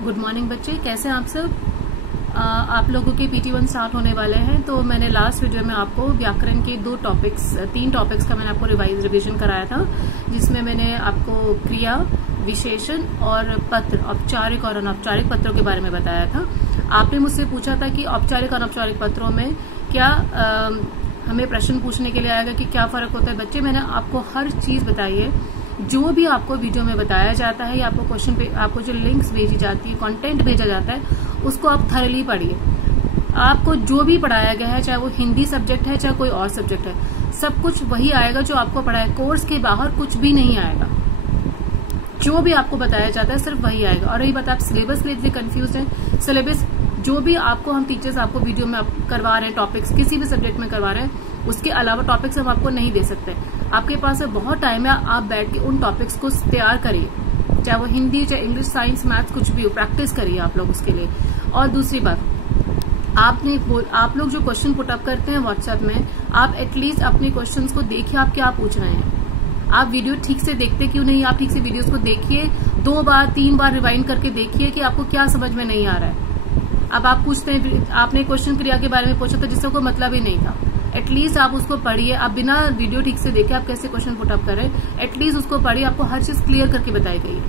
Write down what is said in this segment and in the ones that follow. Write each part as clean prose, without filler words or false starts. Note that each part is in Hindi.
गुड मॉर्निंग बच्चे, कैसे हैं आप सब। आप लोगों के PT1 स्टार्ट होने वाले हैं। तो मैंने लास्ट वीडियो में आपको व्याकरण के तीन टॉपिक्स का मैंने आपको रिवीजन कराया था, जिसमें मैंने आपको क्रिया, विशेषण और पत्र, औपचारिक और अनौपचारिक पत्रों के बारे में बताया था। आपने मुझसे पूछा था कि औपचारिक और अनौपचारिक पत्रों में क्या हमें प्रश्न पूछने के लिए आएगा कि क्या फर्क होता है। बच्चे, मैंने आपको हर चीज बताई है, जो भी आपको वीडियो में बताया जाता है या आपको क्वेश्चन पे आपको जो लिंक्स भेजी जाती है, कंटेंट भेजा जाता है, उसको आप थरली पढ़िए। आपको जो भी पढ़ाया गया है, चाहे वो हिंदी सब्जेक्ट है चाहे कोई और सब्जेक्ट है, सब कुछ वही आएगा जो आपको पढ़ाया। कोर्स के बाहर कुछ भी नहीं आएगा। जो भी आपको बताया जाता है सिर्फ वही आएगा। और रही बात, आप सिलेबस के लिए कंफ्यूज हैं, सिलेबस जो भी आपको हम टीचर्स आपको वीडियो में करवा रहे हैं, टॉपिक्स किसी भी सब्जेक्ट में करवा रहे हैं, उसके अलावा टॉपिक्स हम आपको नहीं दे सकते। आपके पास बहुत टाइम है, आप बैठ के उन टॉपिक्स को तैयार करिए, चाहे वो हिंदी, चाहे इंग्लिश, साइंस, मैथ्स, कुछ भी हो, प्रैक्टिस करिए आप लोग उसके लिए। और दूसरी बात, आप लोग जो क्वेश्चन पुट अप करते हैं व्हाट्सएप में, आप एटलीस्ट अपने क्वेश्चंस को देखिए, आप क्या पूछ रहे हैं। आप वीडियो ठीक से देखते क्यों नहीं? आप ठीक से वीडियोस को देखिए, 2 बार 3 बार रिवाइंड करके देखिए कि आपको क्या समझ में नहीं आ रहा है। अब आप पूछते हैं, आपने क्वेश्चन क्रिया के बारे में पूछा था जिसका कोई मतलब ही नहीं था, एटलीस्ट आप उसको पढ़िए। आप बिना वीडियो ठीक से देखे आप कैसे क्वेश्चन पुट अप करें, एटलीस्ट उसको पढ़िए, आपको हर चीज क्लियर करके बताई गई है।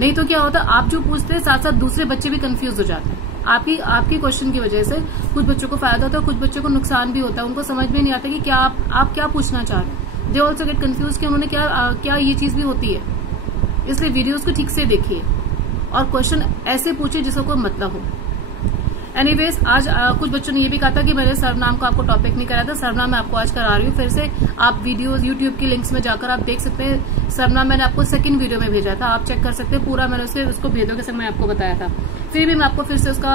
नहीं तो क्या होता है, आप जो पूछते हैं साथ साथ दूसरे बच्चे भी कंफ्यूज हो जाते हैं। आपकी क्वेश्चन की वजह से कुछ बच्चों को फायदा होता है, कुछ बच्चों को नुकसान भी होता है। उनको समझ में नहीं आता कि क्या आप क्या पूछना चाह रहे हैं। दे ऑल्सो गेट कंफ्यूज कि उन्होंने क्या ये चीज भी होती है। इसलिए वीडियोज को ठीक से देखिए और क्वेश्चन ऐसे पूछिए जिसका कोई मतलब हो। एनीवेज, आज कुछ बच्चों ने ये भी कहा था कि मैंने सर्वनाम का आपको टॉपिक नहीं कराया था। सर्वनाम मैं आपको आज करा रही हूँ फिर से। आप वीडियोस यूट्यूब की लिंक्स में जाकर आप देख सकते हैं। सर्वनाम मैंने आपको सेकंड वीडियो में भेजा था, आप चेक कर सकते हैं। पूरा मैंने उसको भेजो के समय मैं आपको बताया था। फिर भी मैं आपको फिर से उसका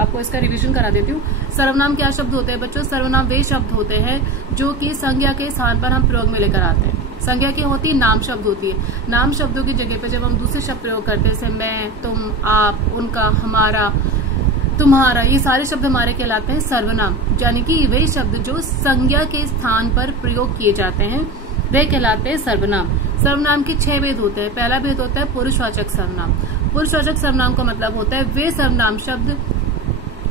आपको इसका रिविजन करा देती हूँ। सर्वनाम क्या शब्द होते हैं बच्चों? सर्वनाम वे शब्द होते हैं जो कि संज्ञा के स्थान पर हम प्रयोग में लेकर आते हैं। संज्ञा क्या होती है? नाम शब्द होती है। नाम शब्दों की जगह पे जब हम दूसरे शब्द प्रयोग करते हैं, जैसे मैं, तुम, आप, उनका, हमारा, तुम्हारा, ये सारे शब्द हमारे कहलाते हैं सर्वनाम। यानी कि वे शब्द जो संज्ञा के स्थान पर प्रयोग किए जाते हैं वे कहलाते हैं सर्वनाम। सर्वनाम के 6 भेद होते हैं। पहला भेद होता है पुरुषवाचक सर्वनाम। पुरुषवाचक सर्वनाम का मतलब होता है वे सर्वनाम शब्द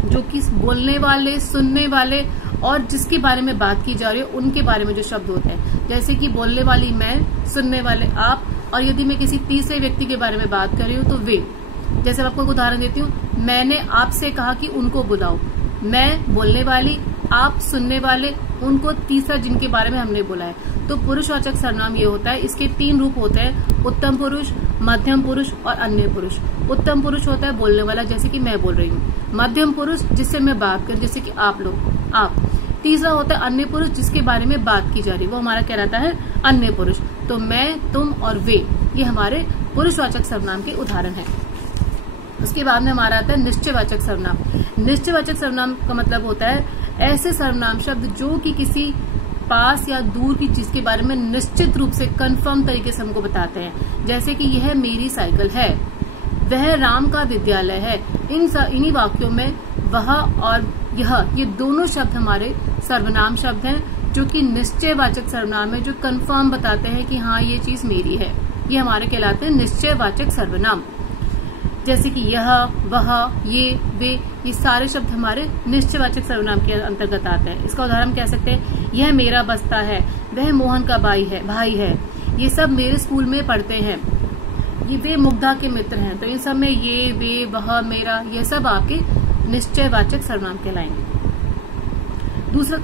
जो कि बोलने वाले, सुनने वाले और जिसके बारे में बात की जा रही है उनके बारे में जो शब्द होते हैं। जैसे कि बोलने वाली मैं, सुनने वाले आप, और यदि मैं किसी तीसरे व्यक्ति के बारे में बात कर रही हूँ तो वे। जैसे मैं आपको एक उदाहरण देती हूँ, मैंने आपसे कहा कि उनको बुलाओ। मैं बोलने वाली, आप सुनने वाले, उनको तीसरा जिनके बारे में हमने बोला है। तो पुरुषवाचक सर्वनाम ये होता है। इसके 3 रूप होते हैं, उत्तम पुरुष, मध्यम पुरुष और अन्य पुरुष। उत्तम पुरुष होता है बोलने वाला, जैसे कि मैं बोल रही हूँ। मध्यम पुरुष जिससे मैं बात कर, जैसे कि आप लोग, आप। तीसरा होता है अन्य पुरुष, जिसके बारे में बात की जा रही है, वो हमारा कहलाता है अन्य पुरुष। तो मैं, तुम और वे, ये हमारे पुरुषवाचक सर्वनाम के उदाहरण है। उसके बाद में हमारा आता है निश्चयवाचक सर्वनाम। निश्चयवाचक सर्वनाम का मतलब होता है ऐसे सर्वनाम शब्द जो कि किसी पास या दूर की चीज के बारे में निश्चित रूप से कंफर्म तरीके से हमको बताते हैं। जैसे कि यह मेरी साइकिल है, वह राम का विद्यालय है। इन्हीं वाक्यों में वह और यह, ये दोनों शब्द हमारे सर्वनाम शब्द हैं जो कि निश्चयवाचक सर्वनाम है, जो कंफर्म बताते हैं कि हाँ ये चीज मेरी है। ये हमारे कहलाते हैं निश्चयवाचक सर्वनाम। जैसे कि यह, वह, ये, वे, ये सारे शब्द हमारे निश्चयवाचक सर्वनाम के अंतर्गत आते हैं। इसका उदाहरण कह सकते हैं, यह मेरा बस्ता है, वह मोहन का भाई है, ये सब मेरे स्कूल में पढ़ते हैं, ये वे मुग्धा के मित्र हैं। तो इन सब में ये, वे, वह, मेरा, ये सब आपके निश्चयवाचक सर्वनाम कहलाएंगे।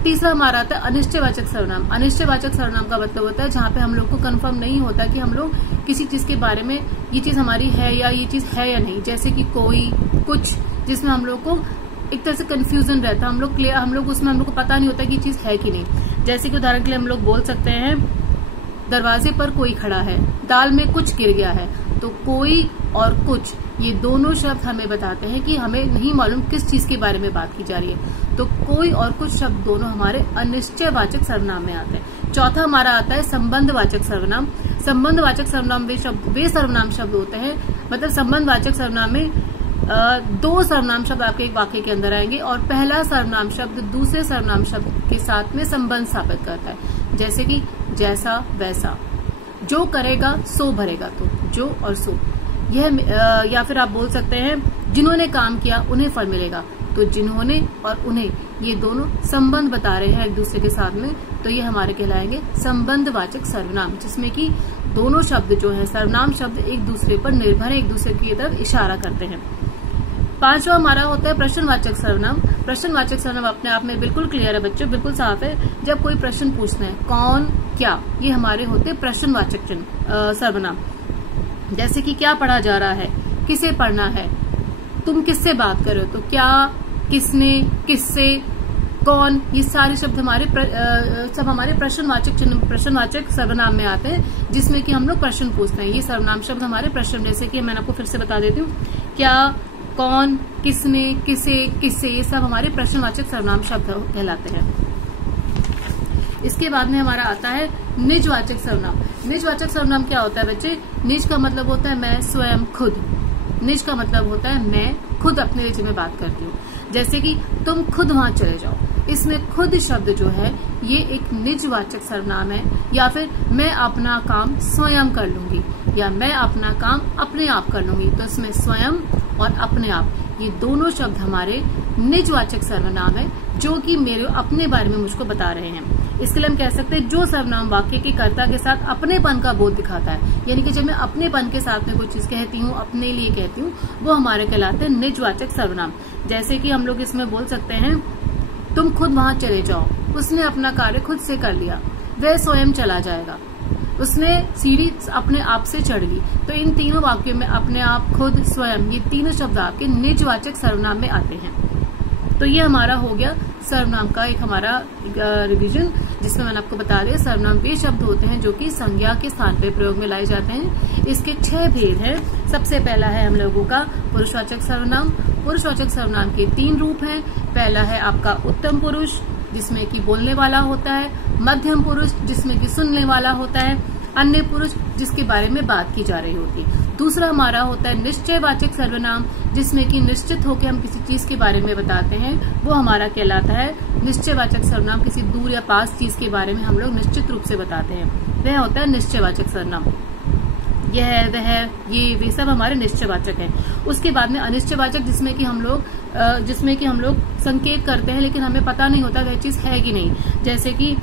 तीसरा हमारा आता है अनिश्चयवाचक सर्वनाम। अनिश्चयवाचक सर्वनाम का मतलब होता है जहाँ पे हम लोग को कंफर्म नहीं होता कि हम लोग किसी चीज के बारे में ये चीज हमारी है या ये चीज है या नहीं। जैसे कि कोई, कुछ, जिसमें हम लोग को एक तरह से कंफ्यूजन रहता है, हम लोग उसमें हम लोग को पता नहीं होता कि ये चीज है कि नहीं। जैसे कि उदाहरण के लिए हम लोग बोल सकते हैं, दरवाजे पर कोई खड़ा है, दाल में कुछ गिर गया है। तो कोई और कुछ, ये दोनों शब्द हमें बताते हैं कि हमें नहीं मालूम किस चीज के बारे में बात की जा रही है। तो कोई और कुछ शब्द दोनों हमारे अनिश्चयवाचक सर्वनाम में आते हैं। चौथा हमारा आता है संबंधवाचक सर्वनाम। संबंधवाचक सर्वनाम वे सर्वनाम शब्द होते हैं, मतलब संबंधवाचक सर्वनाम में 2 सर्वनाम शब्द आपके एक वाक्य के अंदर आएंगे और पहला सर्वनाम शब्द दूसरे सर्वनाम शब्द के साथ में संबंध स्थापित करता है। जैसे कि जैसा, वैसा, जो करेगा सो भरेगा, तो जो और सो, या फिर आप बोल सकते हैं जिन्होंने काम किया उन्हें फल मिलेगा। तो जिन्होंने और उन्हें, ये दोनों संबंध बता रहे हैं एक दूसरे के साथ में, तो ये हमारे कहलाएंगे संबंधवाचक सर्वनाम, जिसमें कि दोनों शब्द जो है सर्वनाम शब्द एक दूसरे पर निर्भर है, एक दूसरे की तरफ इशारा करते हैं। पांचवा हमारा होता है प्रश्नवाचक सर्वनाम। प्रश्नवाचक सर्वनाम अपने आप में बिल्कुल क्लियर है बच्चों, बिल्कुल साफ है। जब कोई प्रश्न पूछना है कौन, क्या, ये हमारे होते हैं प्रश्नवाचक सर्वनाम। जैसे कि क्या पढ़ा जा रहा है, किसे पढ़ना है, तुम किससे बात कर रहे हो, तो क्या, किसने, किससे, कौन, ये सारे शब्द सब हमारे प्रश्नवाचक सर्वनाम में आते हैं, जिसमें कि हम लोग प्रश्न पूछते हैं। ये सर्वनाम शब्द हमारे प्रश्न, जैसे कि मैंने आपको फिर से बता देती हूँ, क्या, कौन, किसने, किसे, किससे, ये सब हमारे प्रश्नवाचक सर्वनाम शब्द कहलाते हैं। इसके बाद में हमारा आता है निजवाचक सर्वनाम। निजवाचक सर्वनाम क्या होता है बच्चे? निज का मतलब होता है मैं, स्वयं, खुद। निज का मतलब होता है मैं खुद अपने लिए में बात करती हूँ। जैसे कि तुम खुद वहां चले जाओ, इसमें खुद शब्द जो है ये एक निजवाचक सर्वनाम है। या फिर मैं अपना काम स्वयं कर लूंगी, या मैं अपना काम अपने आप कर लूंगी, तो इसमें स्वयं और अपने आप, ये दोनों शब्द हमारे निजवाचक सर्वनाम है, जो कि मेरे अपने बारे में मुझको बता रहे हैं। इसके लिए हम कह सकते हैं जो सर्वनाम वाक्य के कर्ता के साथ अपनेपन का बोध दिखाता है, यानी कि जब मैं अपनेपन के साथ में कोई चीज कहती हूँ, अपने लिए कहती हूँ, वो हमारे कहलाते हैं निजवाचक सर्वनाम। जैसे कि हम लोग इसमें बोल सकते हैं तुम खुद वहां चले जाओ, उसने अपना कार्य खुद से कर लिया, वह स्वयं चला जाएगा, उसने सीढ़ी अपने आप से चढ़ ली। तो इन तीनों वाक्यों में अपने आप, खुद, स्वयं, ये तीनों शब्द आपके निजवाचक सर्वनाम में आते हैं। तो ये हमारा हो गया सर्वनाम का एक हमारा रिवीजन, जिसमें मैंने आपको बता दिया सर्वनाम वे शब्द होते हैं जो कि संज्ञा के स्थान पे प्रयोग में लाए जाते हैं। इसके 6 भेद हैं। सबसे पहला है हम लोगों का पुरुषवाचक सर्वनाम। पुरुषवाचक सर्वनाम के 3 रूप हैं। पहला है आपका उत्तम पुरुष, जिसमें कि बोलने वाला होता है, मध्यम पुरुष जिसमें कि सुनने वाला होता है, अन्य पुरुष जिसके बारे में बात की जा रही होती है। दूसरा हमारा होता है निश्चयवाचक सर्वनाम, जिसमें कि निश्चित होकर हम किसी चीज के बारे में बताते हैं, वो हमारा कहलाता है निश्चयवाचक सर्वनाम। किसी दूर या पास चीज के बारे में हम लोग निश्चित रूप से बताते हैं, वह होता है निश्चयवाचक सर्वनाम। यह, वह, ये, वे सब हमारे निश्चयवाचक हैं। उसके बाद में अनिश्चयवाचक, जिसमें कि हम लोग संकेत करते हैं लेकिन हमें पता नहीं होता वह चीज है कि नहीं। जैसे कि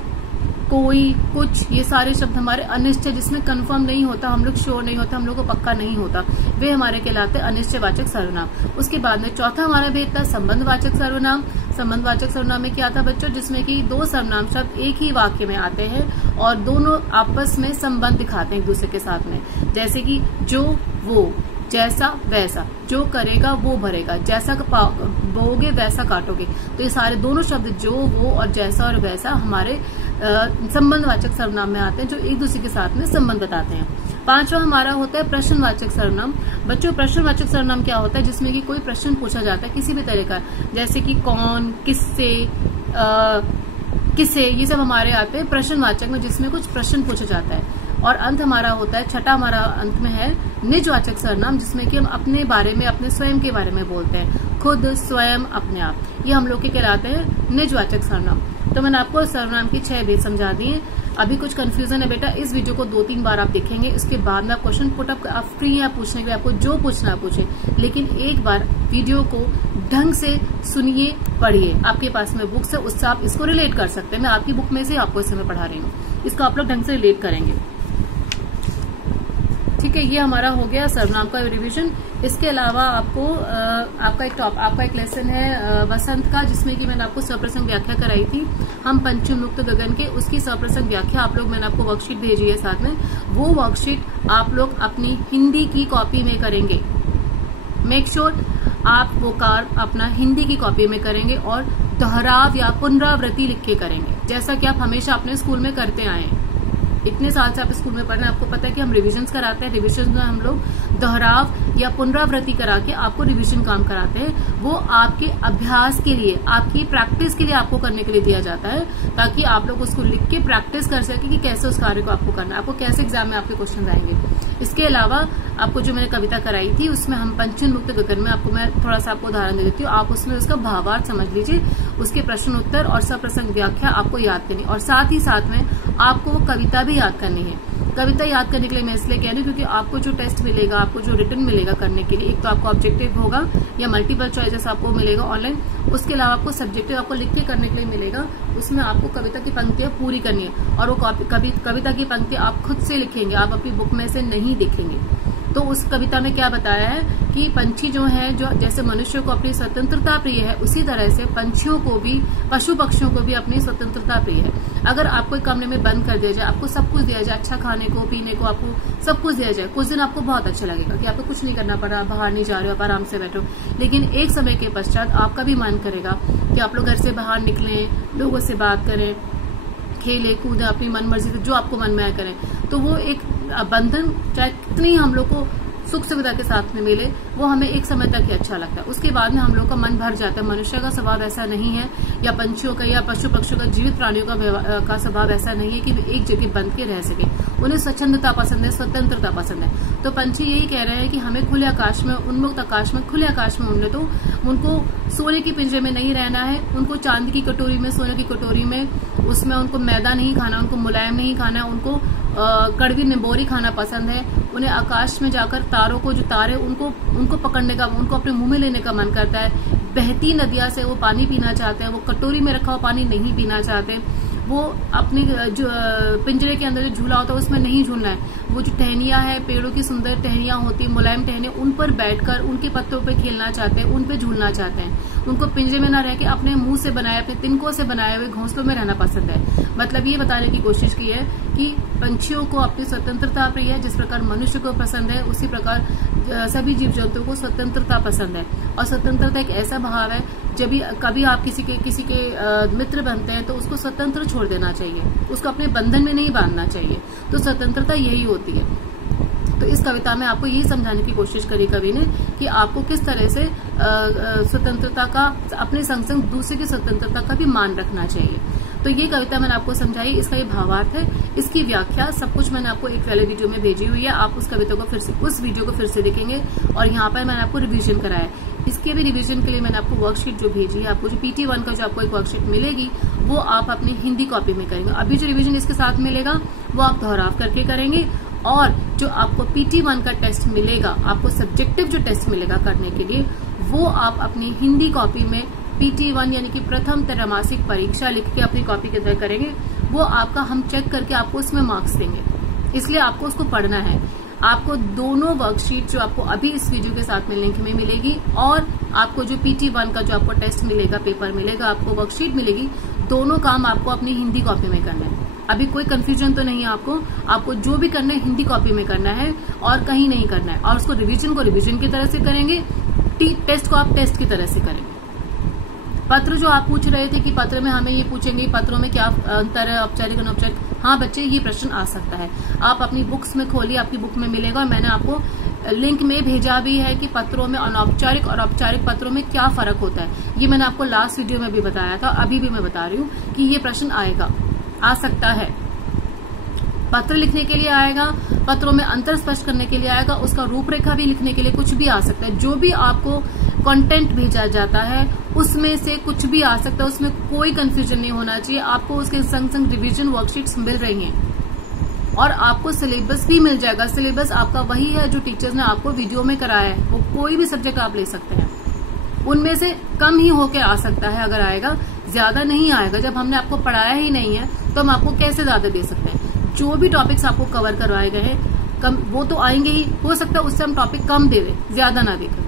कोई, कुछ, ये सारे शब्द हमारे अनिश्चय, जिसमें कंफर्म नहीं होता, हम लोग श्योर नहीं होता, हम लोग को पक्का नहीं होता, वे हमारे कहलाते हैं अनिश्चयवाचक सर्वनाम। उसके बाद में चौथा हमारा भेद था संबंधवाचक सर्वनाम। संबंधवाचक सर्वनाम में क्या था बच्चों? जिसमें कि 2 सर्वनाम शब्द एक ही वाक्य में आते हैं और दोनों आपस में संबंध दिखाते हैं एक दूसरे के साथ में। जैसे कि जो, वो, जैसा, वैसा, जो करेगा वो भरेगा, जैसा बोओगे वैसा काटोगे। तो ये सारे दोनों शब्द जो, वो और जैसा और वैसा हमारे संबंधवाचक सर्वनाम में आते हैं, जो एक दूसरे के साथ में संबंध बताते हैं। 5वां हमारा होता है प्रश्नवाचक सर्वनाम। बच्चों, प्रश्नवाचक सर्वनाम क्या होता है? जिसमें कि कोई प्रश्न पूछा जाता है किसी भी तरह का, जैसे कि कौन, किससे, किसे, ये सब हमारे आते हैं प्रश्नवाचक में, जिसमें कुछ प्रश्न पूछा जाता है। और अंत हमारा होता है, छठा हमारा अंत में है निजवाचक सर्वनाम, जिसमें कि हम अपने बारे में, अपने स्वयं के बारे में बोलते हैं, खुद, स्वयं, अपने आप, ये हम लोग के कहलाते हैं निजवाचक सर्वनाम। तो मैंने आपको सर्वनाम की 6 भेद समझा दिए। अभी कुछ कंफ्यूजन है बेटा, इस वीडियो को 2-3 बार आप देखेंगे, इसके बाद में आप क्वेश्चन पुटअप, आप फ्री हैं पूछने के लिए, आपको जो पूछना है पूछे, लेकिन एक बार वीडियो को ढंग से सुनिए, पढ़िए। आपके पास में बुक्स है, उससे आप इसको रिलेट कर सकते हैं। मैं आपकी बुक में से आपको इस समय पढ़ा रही हूँ, इसको आप लोग ढंग से रिलेट करेंगे। ठीक है, ये हमारा हो गया सर्वनाम का रिवीजन। इसके अलावा आपको आपका एक लेसन है वसंत का, जिसमें कि मैंने आपको सप्रसंग व्याख्या कराई थी, हम पंचम मुक्त गगन के, उसकी सप्रसंग व्याख्या आप लोग, मैंने आपको वर्कशीट भेजी है साथ में, वो वर्कशीट आप लोग अपनी हिंदी की कॉपी में करेंगे। मेक श्योर आप वो कार्य अपना हिंदी की कॉपी में करेंगे और दोहराव या पुनरावृत्ति लिख के करेंगे, जैसा कि आप हमेशा अपने स्कूल में करते आए हैं। इतने साल से आप स्कूल में पढ़ रहे हैं, आपको पता है कि हम रिविजन्स कराते हैं। रिविजन में हम लोग दोहराव या पुनरावृत्ति करा के आपको रिविजन काम कराते हैं। वो आपके अभ्यास के लिए, आपकी प्रैक्टिस के लिए आपको करने के लिए दिया जाता है, ताकि आप लोग उसको लिख के प्रैक्टिस कर सके कि कैसे उस कार्य को आपको करना है, आपको कैसे एग्जाम में आपके क्वेश्चन आएंगे। इसके अलावा आपको जो मैंने कविता कराई थी, उसमें हम पंचम मुक्त गगन में, आपको मैं थोड़ा सा आपको उदाहरण दे देती हूँ, आप उसमें उसका भावार्थ समझ लीजिए, उसके प्रश्न उत्तर और सप्रसंग व्याख्या आपको याद करनी, और साथ ही साथ में आपको वो कविता भी याद करनी है। कविता याद करने के लिए मैं इसलिए कह रही हूँ क्योंकि आपको जो टेस्ट मिलेगा, आपको जो रिटर्न मिलेगा करने के लिए, एक तो आपको ऑब्जेक्टिव होगा या मल्टीपल चॉइसेस आपको मिलेगा ऑनलाइन, उसके अलावा आपको सब्जेक्टिव आपको लिख के करने के लिए मिलेगा। उसमें आपको कविता की पंक्तियां पूरी करनी है और वो कविता की पंक्ति आप खुद से लिखेंगे, आप अपनी बुक में से नहीं देखेंगे। तो उस कविता में क्या बताया है कि पंछी जो है, जो जैसे मनुष्य को अपनी स्वतंत्रता प्रिय है, उसी तरह से पंछियों को भी, पशु पक्षियों को भी अपनी स्वतंत्रता प्रिय है। अगर आपको एक कमरे में बंद कर दिया जाए, आपको सब कुछ दिया जाए, अच्छा खाने को, पीने को, आपको सब कुछ दिया जाए, कुछ दिन आपको बहुत अच्छा लगेगा कि आपको कुछ नहीं करना पड़ा, बाहर नहीं जा रहे हो, आप आराम से बैठो। लेकिन एक समय के पश्चात आपका भी मन करेगा कि आप लोग घर से बाहर निकलें, लोगों से बात करें, खेले कूदे, अपनी मन मर्जी से जो आपको मन में करें। तो वो एक बंधन चाहे कितनी हम लोग को सुख सुविधा के साथ में मिले, वो हमें एक समय तक ही अच्छा लगता है, उसके बाद में हम लोग का मन भर जाता है। मनुष्य का स्वभाव ऐसा नहीं है, या पंछियों का या पशु पक्षियों का, जीवित प्राणियों का स्वभाव ऐसा नहीं है कि वे एक जगह बंध के रह सके। उन्हें स्वच्छंदता पसंद है, स्वतंत्रता पसंद है। तो पंछी यही कह रहे हैं कि हमें खुले आकाश में, उन्मुक्त आकाश में, खुले आकाश में उड़ने दो। उनको सोने के पिंजरे में नहीं रहना है, उनको चांदी की कटोरी में, सोने की कटोरी में, उसमें उनको मैदा नहीं खाना, उनको मुलायम नहीं खाना, उनको कड़वी निबोरी खाना पसंद है। उन्हें आकाश में जाकर तारों को, जो तारे उनको पकड़ने का, उनको अपने मुंह में लेने का मन करता है। बहती नदियां से वो पानी पीना चाहते हैं, वो कटोरी में रखा हुआ पानी नहीं पीना चाहते। वो अपने जो पिंजरे के अंदर जो झूला होता है उसमें नहीं झूलना है। वो जो टहनियां है, पेड़ों की सुंदर टहनियां होती है, मुलायम टहनियां, उन पर बैठकर उनके पत्तों पे खेलना चाहते हैं, उन पे झूलना चाहते हैं। उनको पिंजरे में न रह के अपने मुंह से बनाए, अपने तिनकों से बनाए हुए घोंसलों में रहना पसंद है। मतलब ये बताने की कोशिश की है कि पंछियों को अपनी स्वतंत्रता प्रिय है, जिस प्रकार मनुष्य को पसंद है, उसी प्रकार सभी जीव जंतुओं को स्वतंत्रता पसंद है। और स्वतंत्रता एक ऐसा भाव है, जब भी कभी आप किसी के मित्र बनते हैं तो उसको स्वतंत्र छोड़ देना चाहिए, उसको अपने बंधन में नहीं बांधना चाहिए। तो स्वतंत्रता यही होती है। तो इस कविता में आपको यही समझाने की कोशिश करी कवि ने कि आपको किस तरह से स्वतंत्रता का, अपने संग संग दूसरे की स्वतंत्रता का भी मान रखना चाहिए। तो ये कविता मैंने आपको समझाई, इसका ये भावार्थ है, इसकी व्याख्या सब कुछ मैंने आपको एक पहले वीडियो में भेजी हुई है। आप उस कविता को फिर से, उस वीडियो को फिर से देखेंगे। और यहाँ पर मैंने आपको रिवीजन कराया। इसके भी रिवीजन के लिए मैंने आपको वर्कशीट जो भेजी है, आपको जो PT1 का जो आपको एक वर्कशीट मिलेगी, वो आप अपनी हिंदी कॉपी में करेंगे। अभी जो रिवीजन इसके साथ मिलेगा वो आप दोहराव करके करेंगे। और जो आपको PT1 का टेस्ट मिलेगा, आपको सब्जेक्टिव जो टेस्ट मिलेगा करने के लिए, वो आप अपनी हिंदी कॉपी में PT1 यानी कि प्रथम त्रैमासिक परीक्षा लिख के अपनी कॉपी के अंदर करेंगे। वो आपका हम चेक करके आपको उसमें मार्क्स देंगे, इसलिए आपको उसको पढ़ना है। आपको दोनों वर्कशीट जो आपको अभी इस वीडियो के साथ में लिंक में मिलेगी, और आपको जो PT1 का जो आपको टेस्ट मिलेगा, पेपर मिलेगा, आपको वर्कशीट मिलेगी, दोनों काम आपको अपनी हिंदी कॉपी में करना है। अभी कोई कंफ्यूजन तो नहीं है आपको जो भी करना है हिंदी कॉपी में करना है और कहीं नहीं करना है। और उसको रिवीजन को रिवीजन की तरह से करेंगे, टेस्ट को आप टेस्ट की तरह से करेंगे। पत्र जो आप पूछ रहे थे कि पत्र में हमें ये पूछेंगे, पत्रों में क्या अंतर है, औपचारिक अनौपचारिक, हाँ बच्चे ये प्रश्न आ सकता है। आप अपनी बुक्स में खोलिए, आपकी बुक में मिलेगा। और मैंने आपको लिंक में भेजा भी है कि पत्रों में अनौपचारिक और औपचारिक पत्रों में क्या फर्क होता है। ये मैंने आपको लास्ट वीडियो में भी बताया था, अभी भी मैं बता रही हूँ कि ये प्रश्न आएगा, आ सकता है। पत्र लिखने के लिए आएगा, पत्रों में अंतर स्पष्ट करने के लिए आएगा, उसका रूपरेखा भी लिखने के लिए कुछ भी आ सकता है। जो भी आपको कंटेंट भेजा जाता है उसमें से कुछ भी आ सकता है, उसमें कोई कंफ्यूजन नहीं होना चाहिए। आपको उसके संग संग रिवीजन वर्कशीट्स मिल रही हैं और आपको सिलेबस भी मिल जाएगा। सिलेबस आपका वही है जो टीचर्स ने आपको वीडियो में कराया है। वो कोई भी सब्जेक्ट आप ले सकते हैं, उनमें से कम ही होके आ सकता है, अगर आएगा, ज्यादा नहीं आएगा। जब हमने आपको पढ़ाया ही नहीं है तो हम आपको कैसे ज्यादा दे सकते हैं। जो भी टॉपिक्स आपको कवर करवाए गए हैं कम, वो तो आएंगे ही, हो सकता है उससे हम टॉपिक कम दे दें, ज्यादा ना देकर।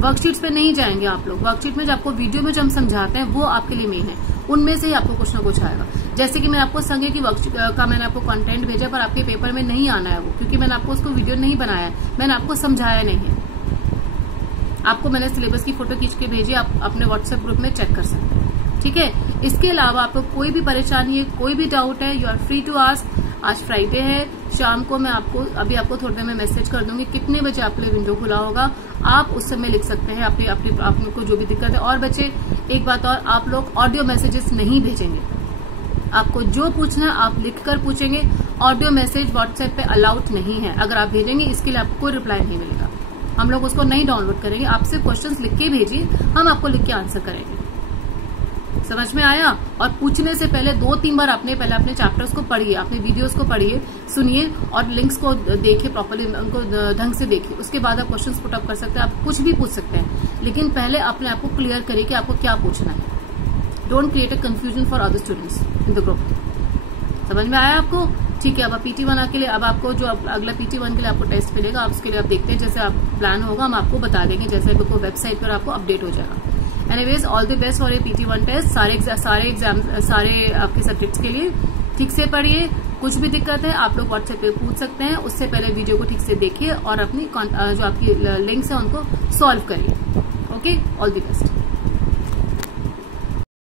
वर्कशीट्स पे नहीं जाएंगे आप लोग। वर्कशीट में जो आपको वीडियो में जो हम समझाते हैं वो आपके लिए मेन है, उनमें से ही आपको कुछ ना कुछ आएगा। जैसे कि मैं आपको संज्ञा की वर्कशीट का मैंने आपको कंटेंट भेजा, पर आपके पेपर में नहीं आना है वो, क्योंकि मैंने आपको उसको वीडियो नहीं बनाया, मैंने आपको समझाया नहीं है। आपको मैंने सिलेबस की फोटो खींच के भेजी, आप अपने व्हाट्सएप ग्रुप में चेक कर सकते हैं, ठीक है। इसके अलावा आपको कोई भी परेशानी है, कोई भी डाउट है, you are free to ask. आज फ्राइडे है, शाम को मैं आपको थोड़ी देर में मैसेज कर दूंगी कितने बजे आपके लिए विंडो खुला होगा। आप उस समय लिख सकते हैं अपने को जो भी दिक्कत है। और बच्चे एक बात और, आप लोग ऑडियो मैसेजेस नहीं भेजेंगे। आपको जो पूछना है आप लिखकर पूछेंगे। ऑडियो मैसेज व्हाट्सएप पे अलाउड नहीं है। अगर आप भेजेंगे इसके लिए आपको कोई रिप्लाई नहीं मिलेगा, हम लोग उसको नहीं डाउनलोड करेंगे। आप सिर्फ क्वेश्चंस लिख के भेजिए, हम आपको लिख के आंसर करेंगे। समझ में आया? और पूछने से पहले 2-3 बार पहले अपने चैप्टर्स को पढ़िए, अपने वीडियोस को पढ़िए, सुनिए और लिंक्स को देखिए प्रॉपर्ली, उनको ढंग से देखिए। उसके बाद आप क्वेश्चंस पुट अप कर सकते हैं, आप कुछ भी पूछ सकते हैं, लेकिन पहले अपने आप को क्लियर करिए कि आपको क्या पूछना है। Don't create a confusion for other students in the group. समझ में आया आपको? ठीक है। अब PT1 के लिए, अब आपको जो अगला PT1 के लिए आपको टेस्ट मिलेगा, आप उसके लिए आप देखते हैं, जैसे आप प्लान होगा हम आपको बता देंगे, जैसे आपको वेबसाइट पर आपको अपडेट हो जाएगा। Anyways, all the best for a PT1 test. सारे आपके सब्जेक्ट्स के लिए ठीक से पढ़िए। कुछ भी दिक्कत है आप लोग व्हाट्सएप पे पूछ सकते हैं, उससे पहले वीडियो को ठीक से देखिए और अपनी जो आपकी लिंक्स है उनको सॉल्व करिए। Okay, all the best.